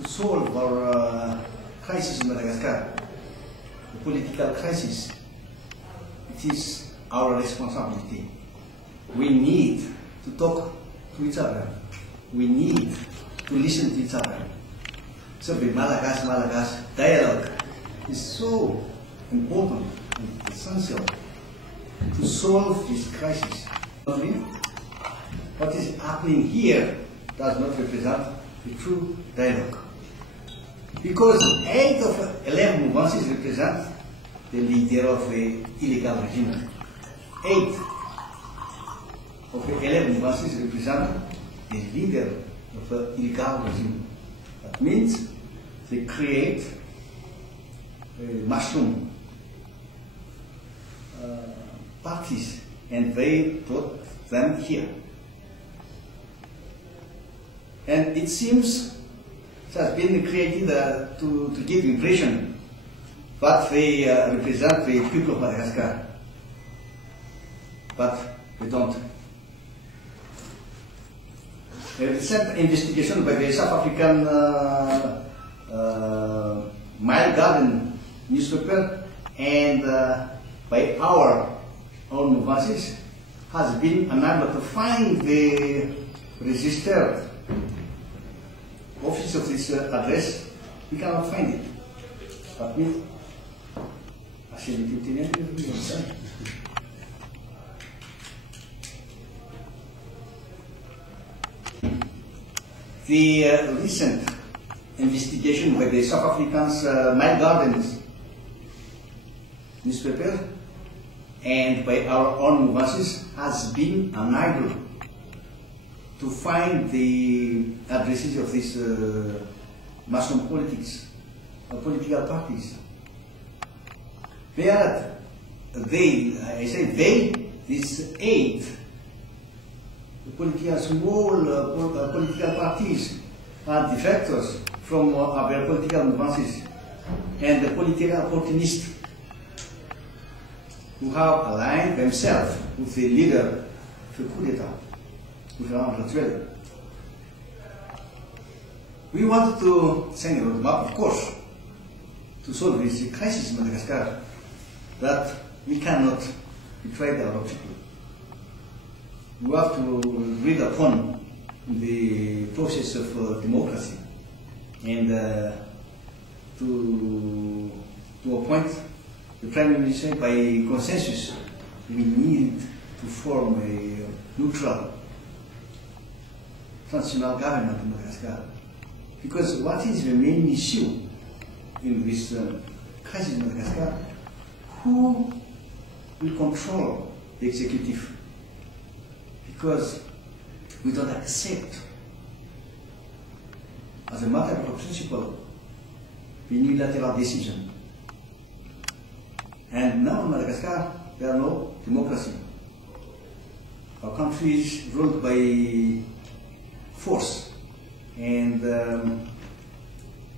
to solve our crisis in Madagascar, the political crisis. It is our responsibility. We need to talk to each other. We need to listen to each other. So the Malagasy dialogue is so important and essential to solve this crisis. What is happening here does not represent the true dialogue. Because 8 of 11 voices represent the leader of the illegal regime. 8 of the 11 voices represent the leader of the illegal regime. That means they create mushroom parties and they put them here. And it seems it has been created to give impression that they represent the people of Madagascar. But they don't. A recent investigation by the South African Mile Garden newspaper and by our own voices has been unable to find the registered office of this address. We cannot find it. That means the recent investigation by the South African's Mile Gardens newspaper and by our own voices has been unable to find the addresses of these mushroom political parties. Where I say they, these 8 small political parties are defectors from our political movements and the political opportunists who have aligned themselves with the leader of the coup d'etat, with Laurent Gratuel. We want to send a roadmap, of course, to solve this crisis in Madagascar, that we cannot betray our people. We have to read upon the process of democracy and to appoint the Prime Minister by consensus. We need to form a neutral transitional government in Madagascar. Because what is the main issue in this crisis in Madagascar? Who will control the executive? Because we don't accept, as a matter of principle, the unilateral decision. And now in Madagascar, there are no democracy. Our country is ruled by force and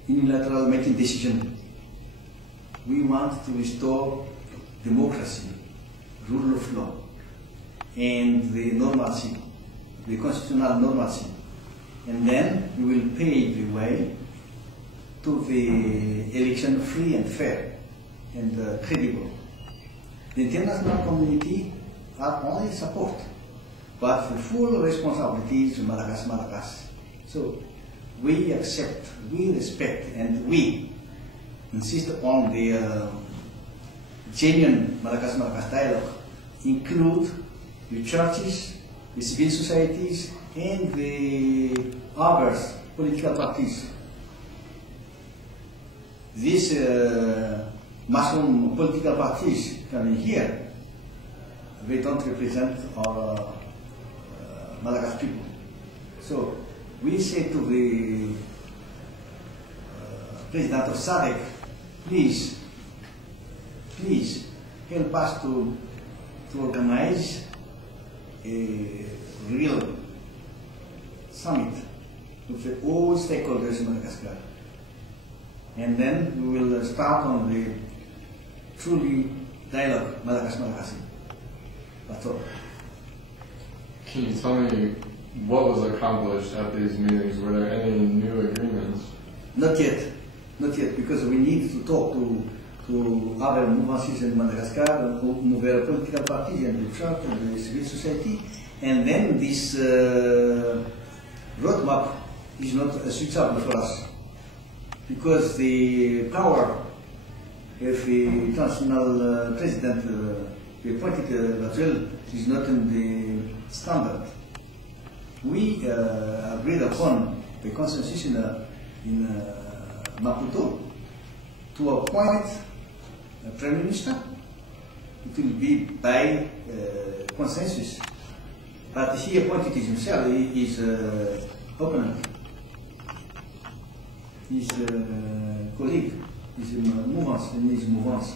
unilateral making decision. We want to restore democracy, rule of law, and the normalcy, the constitutional normalcy. And then we will pave the way to the election free and fair and credible. The international community are only support, but the full responsibility is Madagascar. So we accept, we respect, and we insist on the genuine Madagascar dialogue, include the churches, the civil societies, and the other political parties. These mushroom political parties coming here, they don't represent our Madagascar people. So we say to the President of SADC, please help us to organize a real summit with all stakeholders in Madagascar. And then we will start on the truly dialogue Madagascar. That's all. Can you tell me what was accomplished at these meetings? Were there any new agreements? Not yet, because we need to talk to other movements in Madagascar, other political parties and the church and the civil society, and then this roadmap is not suitable for us, because the power of the international president, the appointed Latrell, is not in the standard. We agreed upon the consensus in Maputo to appoint a Prime Minister. It will be by consensus. But he appointed himself, his opponent, his colleague, his mouvance.